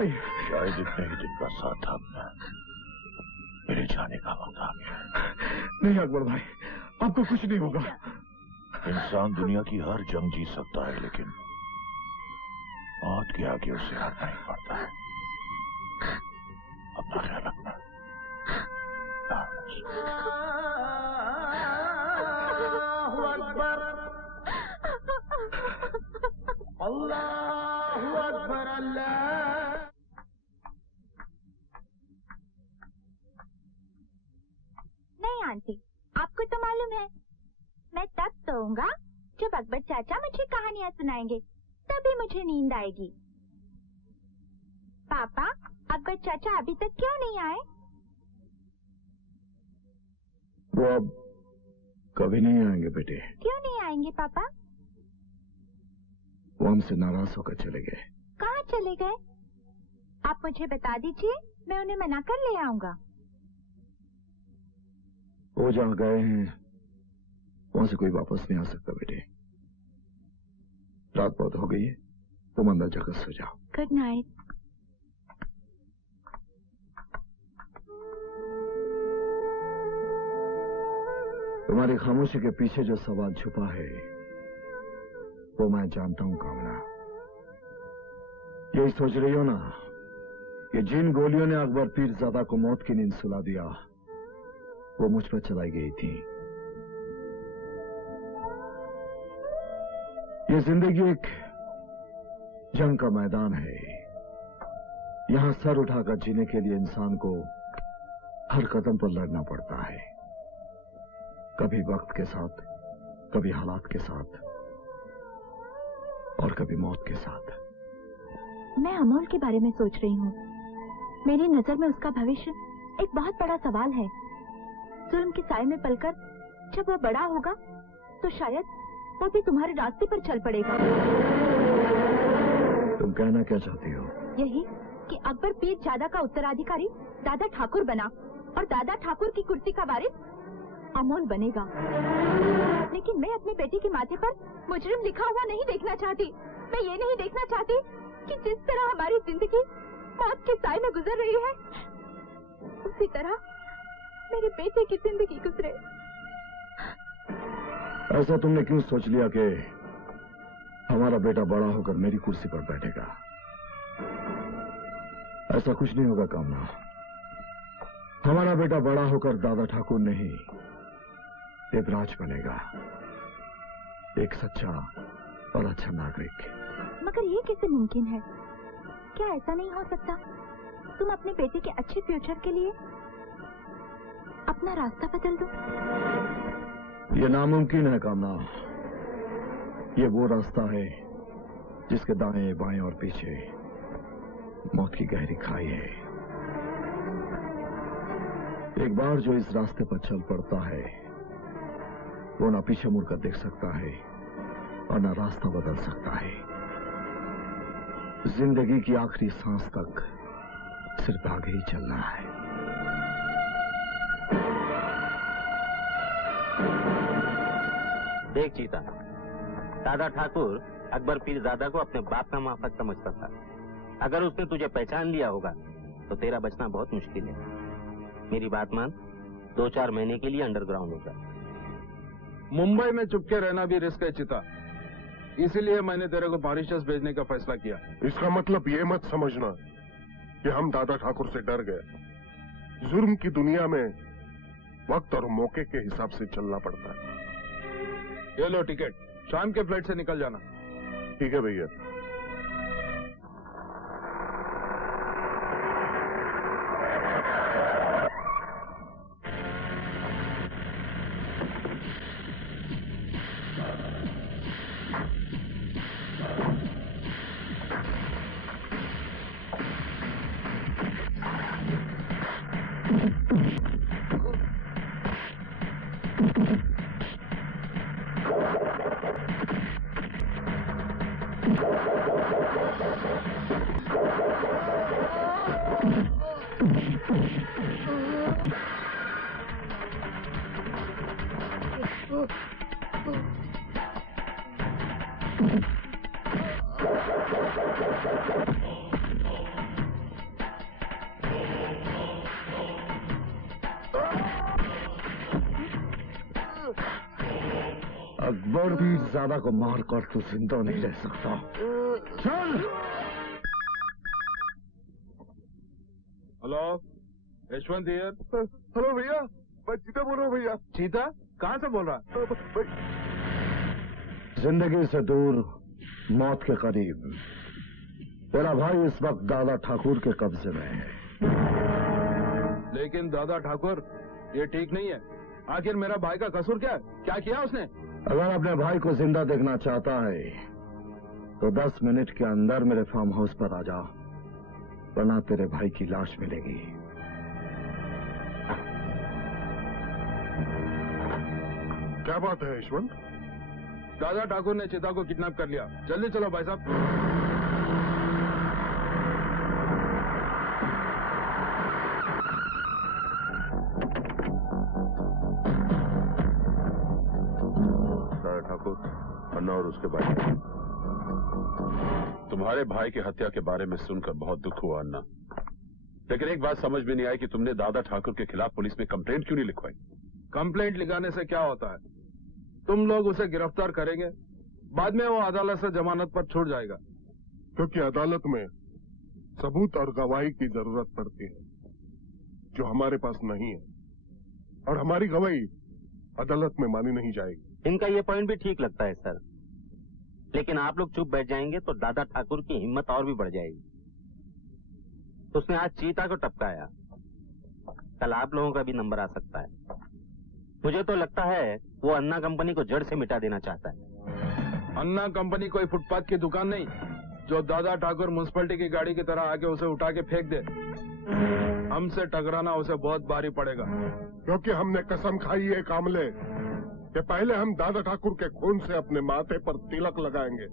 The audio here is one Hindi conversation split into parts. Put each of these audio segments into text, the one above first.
भाई। शायद इतने ही दिन का साथ था अपना, मेरे जाने का वक्त आ गया। नहीं अकबर भाई, आपको कुछ नहीं होगा। इंसान दुनिया की हर जंग जीत सकता है, लेकिन मौत के आगे उसे हारना ही पड़ता है। अपना ख्याल रखना। अल्लाहु अकबर, अल्लाहु अकबर, अल्लाह। नहीं आंटी, आपको तो मालूम है मैं तब सोऊंगा जब अकबर चाचा मुझे कहानियाँ सुनाएंगे, तभी मुझे नींद आएगी। पापा, अकबर चाचा अभी तक क्यों नहीं आए? वो अब कभी नहीं आएंगे बेटे। क्यों नहीं आएंगे पापा? वो हमसे नाराज होकर चले गए। कहाँ चले गए? आप मुझे बता दीजिए, मैं उन्हें मना कर ले आऊंगा। वो जहाँ गए हैं वहां से कोई वापस नहीं आ सकता बेटे। रात बहुत हो गई है, तुम अंदर जाकर सो जाओ। Good night. तुम्हारी खामोशी के पीछे जो सवाल छुपा है वो मैं जानता हूं कामना। यही सोच रही हो ना कि जिन गोलियों ने अकबर पीरजादा को मौत की नींद सुला दिया वो मुझ पर चलाई गई थी। ये जिंदगी एक जंग का मैदान है। यहां सर उठाकर जीने के लिए इंसान को हर कदम पर लड़ना पड़ता है, कभी वक्त के साथ, कभी हालात के साथ और कभी मौत के साथ। मैं अमोल के बारे में सोच रही हूँ। मेरी नजर में उसका भविष्य एक बहुत बड़ा सवाल है। जुल्म के साए में पलकर जब वो बड़ा होगा तो शायद वो भी तुम्हारे रास्ते पर चल पड़ेगा। तुम कहना क्या चाहती हो? यही कि अकबर पीरजादा का उत्तराधिकारी दादा ठाकुर बना और दादा ठाकुर की कुर्सी का वारिस अमोल बनेगा। लेकिन मैं अपने बेटे के माथे पर मुजरिम लिखा हुआ नहीं देखना चाहती। मैं ये नहीं देखना चाहती कि जिस तरह हमारी जिंदगी मौत के साए में गुजर रही है उसी तरह मेरे बेटे की जिंदगी गुजरे। ऐसा तुमने क्यों सोच लिया कि हमारा बेटा बड़ा होकर मेरी कुर्सी पर बैठेगा? ऐसा कुछ नहीं होगा कामना। हमारा बेटा बड़ा होकर दादा ठाकुर नहीं देवराज बनेगा, एक सच्चा और अच्छा नागरिक। मगर ये कैसे मुमकिन है? क्या ऐसा नहीं हो सकता तुम अपने बेटे के अच्छे फ्यूचर के लिए अपना रास्ता बदल दो? ये नामुमकिन है कामना। ये वो रास्ता है जिसके दाएं बाएं और पीछे मौत की गहरी खाई है। एक बार जो इस रास्ते पर चल पड़ता है वो ना पीछे मुड़कर देख सकता है और ना रास्ता बदल सकता है। जिंदगी की आखिरी सांस तक सिर्फ आगे ही चलना है। देख चीता, दादा ठाकुर अकबर पीरजादा को अपने बाप का माफक समझता था। अगर उसने तुझे पहचान लिया होगा तो तेरा बचना बहुत मुश्किल है। मेरी बात मान, 2-4 महीने के लिए अंडरग्राउंड होगा। मुंबई में चुपके रहना भी रिस्क है चिता, इसीलिए मैंने तेरे को मॉरिशस भेजने का फैसला किया। इसका मतलब ये मत समझना कि हम दादा ठाकुर से डर गए। जुर्म की दुनिया में वक्त और मौके के हिसाब से चलना पड़ता है। ये लो टिकट, शाम के फ्लाइट से निकल जाना। ठीक है भैया। अकबर भी ज्यादा को मार कर तो जिंदा नहीं रह सकता। चल। Hello, Yashwant here. हेलो भैया, मैं चीता बोल रहा हूँ भैया। चीता कहाँ से बोल रहा? जिंदगी से दूर, मौत के करीब, तेरा भाई इस वक्त दादा ठाकुर के कब्जे में है। लेकिन दादा ठाकुर, ये ठीक नहीं है। आखिर मेरा भाई का कसूर क्या है? क्या किया उसने? अगर अपने भाई को जिंदा देखना चाहता है तो 10 मिनट के अंदर मेरे फार्म हाउस पर आ जा, वरना तेरे भाई की लाश मिलेगी। क्या बात है यशवंत? दादा ठाकुर ने चिता को किडनैप कर लिया। जल्दी चलो भाई साहब। ठाकुर, अन्ना और उसके भाई। तुम्हारे भाई की हत्या के बारे में सुनकर बहुत दुख हुआ अन्ना, लेकिन एक बात समझ में नहीं आई कि तुमने दादा ठाकुर के खिलाफ पुलिस में कंप्लेंट क्यों नहीं लिखवाई? कंप्लेंट लिखाने से क्या होता है? तुम लोग उसे गिरफ्तार करेंगे, बाद में वो अदालत से जमानत पर छूट जाएगा। क्योंकि अदालत में सबूत और गवाही की जरूरत पड़ती है, जो हमारे पास नहीं है, और हमारी गवाही अदालत में मानी नहीं जाएगी। इनका ये पॉइंट भी ठीक लगता है सर, लेकिन आप लोग चुप बैठ जाएंगे तो दादा ठाकुर की हिम्मत और भी बढ़ जाएगी। उसने आज चीता को टपकाया, कल आप लोगों का भी नंबर आ सकता है। मुझे तो लगता है वो अन्ना कंपनी को जड़ से मिटा देना चाहता है। अन्ना कंपनी कोई फुटपाथ की दुकान नहीं, जो दादा ठाकुर म्युनिसिपैलिटी की गाड़ी की तरह आके उसे उठा के फेंक दे। हमसे टकराना उसे बहुत भारी पड़ेगा। क्योंकि हमने कसम खाई है कामले कि पहले हम दादा ठाकुर के खून से अपने माथे पर तिलक लगाएंगे,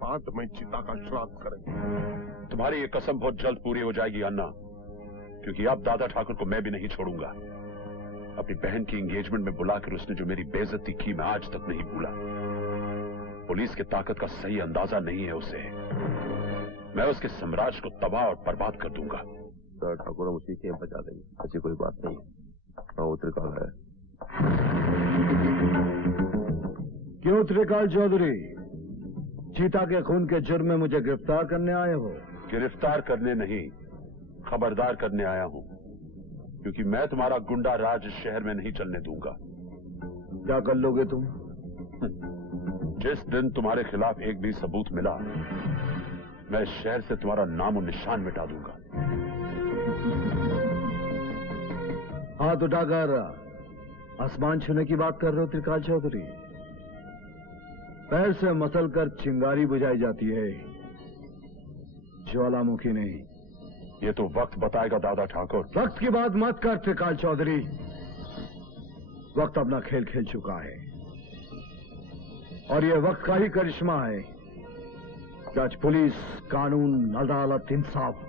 बाद में चिता का श्राद्ध करेंगे। तुम्हारी ये कसम बहुत जल्द पूरी हो जाएगी अन्ना, क्योंकि अब दादा ठाकुर को मैं भी नहीं छोड़ूंगा। अपनी बहन की एंगेजमेंट में बुलाकर उसने जो मेरी बेइज्जती की, मैं आज तक नहीं भूला। पुलिस की ताकत का सही अंदाजा नहीं है उसे। मैं उसके साम्राज्य को तबाह और बर्बाद कर दूंगा। दादा ठाकुर हम उसी के बचा देंगे, ऐसी कोई बात नहीं है। त्रिकाल है। क्यों त्रिकाल चौधरी, चीता के खून के जुर्म में मुझे गिरफ्तार करने आए हो? गिरफ्तार करने नहीं, खबरदार करने आया हूं, क्योंकि मैं तुम्हारा गुंडा राज इस शहर में नहीं चलने दूंगा। क्या कर लोगे तुम? जिस दिन तुम्हारे खिलाफ एक भी सबूत मिला, मैं इस शहर से तुम्हारा नाम और निशान मिटा दूंगा। हाथ उठाकर आसमान छूने की बात कर रहे हो त्रिकाल चौधरी? पैर से मसल कर चिंगारी बुझाई जाती है, ज्वालामुखी नहीं। ये तो वक्त बताएगा दादा ठाकुर। वक्त की बात मत कर त्रिकाल चौधरी, वक्त अपना खेल खेल चुका है, और यह वक्त का ही करिश्मा है कि आज पुलिस, कानून, अदालत, इंसाफ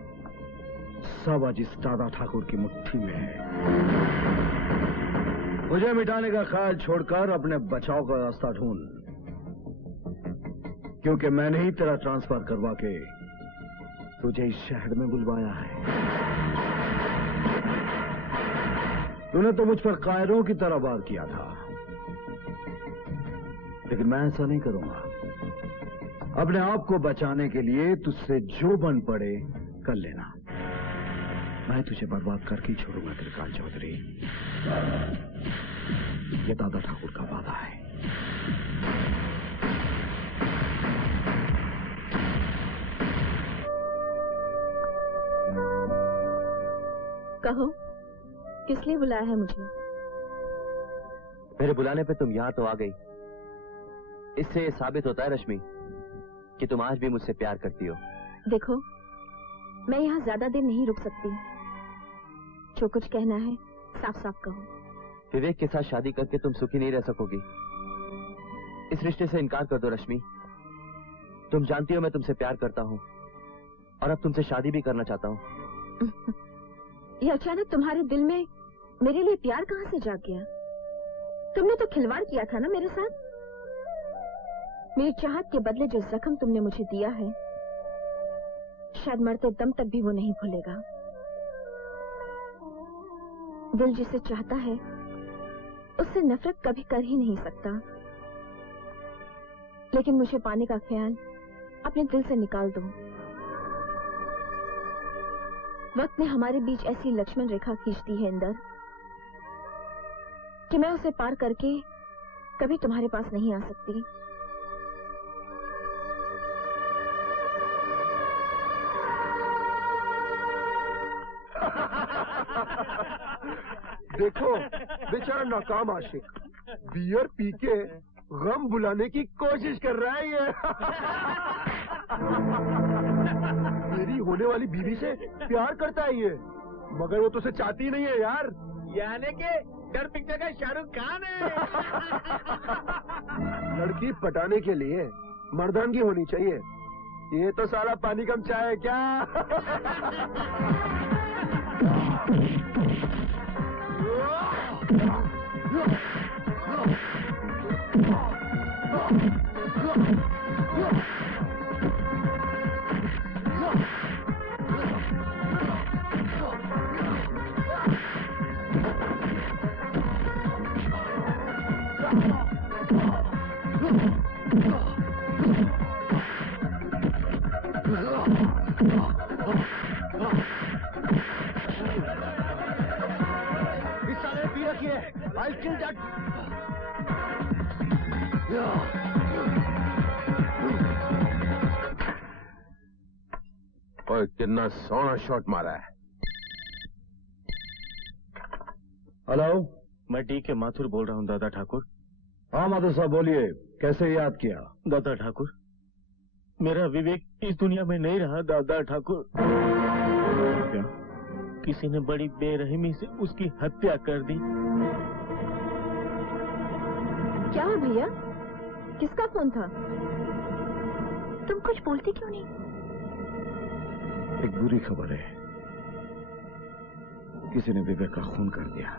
सब आज इस दादा ठाकुर की मुट्ठी में है। मुझे मिटाने का ख्याल छोड़कर अपने बचाव का रास्ता ढूंढ, क्योंकि मैंने ही तेरा ट्रांसफर करवा के तुझे इस शहर में बुलवाया है। तूने तो मुझ पर कायरों की तरह वार किया था, लेकिन मैं ऐसा नहीं करूंगा। अपने आप को बचाने के लिए तुझसे जो बन पड़े कर लेना, मैं तुझे बर्बाद करके ही छोड़ूंगा त्रिकाल चौधरी। ये दादा ठाकुर का वादा है। कहो, किस लिए बुलाया है मुझे? मेरे बुलाने पे तुम यहाँ तो आ गई। इससे ये साबित होता है रश्मि कि तुम आज भी मुझसे प्यार करती हो। देखो, मैं यहाँ ज्यादा देर नहीं रुक सकती। जो कुछ कहना है साफ साफ कहो। विवेक के साथ शादी करके तुम सुखी नहीं रह सकोगी। इस रिश्ते से इनकार कर दो रश्मि। तुम जानती हो मैं तुमसे प्यार करता हूँ, और अब तुमसे शादी भी करना चाहता हूँ। ये अचानक तुम्हारे दिल में मेरे लिए प्यार कहाँ से जाग गया? तुमने तो खिलवाड़ किया था ना मेरे साथ। मेरी चाहत के बदले जो जख्म तुमने मुझे दिया है, शायद मरते दम तक भी वो नहीं भूलेगा। दिल जिसे चाहता है उससे नफरत कभी कर ही नहीं सकता। लेकिन मुझे पाने का ख्याल अपने दिल से निकाल दो। वक्त ने हमारे बीच ऐसी लक्ष्मण रेखा खींच दी है इंदर कि मैं उसे पार करके कभी तुम्हारे पास नहीं आ सकती। देखो बेचारा नाकाम आशिक बियर पी के गम बुलाने की कोशिश कर रहा है ये। मेरी होने वाली बीवी से प्यार करता है ये, मगर वो तो उसे चाहती नहीं है यार। यानी कि डर पिक्चर का शाहरुख खान है। लड़की पटाने के लिए मर्दानगी होनी चाहिए। ये तो साला पानी कम चाय है क्या? I'll kill that. ओए कितना सोना शॉट मारा है। हेलो, मैं डी के माथुर बोल रहा हूँ दादा ठाकुर। हाँ माधुर साहब बोलिए, कैसे याद किया? दादा ठाकुर, मेरा विवेक इस दुनिया में नहीं रहा दादा ठाकुर। क्या? किसी ने बड़ी बेरहमी से उसकी हत्या कर दी। क्या है भैया? किसका फोन था? तुम कुछ बोलते क्यों नहीं? एक बुरी खबर है, किसी ने विवेक का खून कर दिया।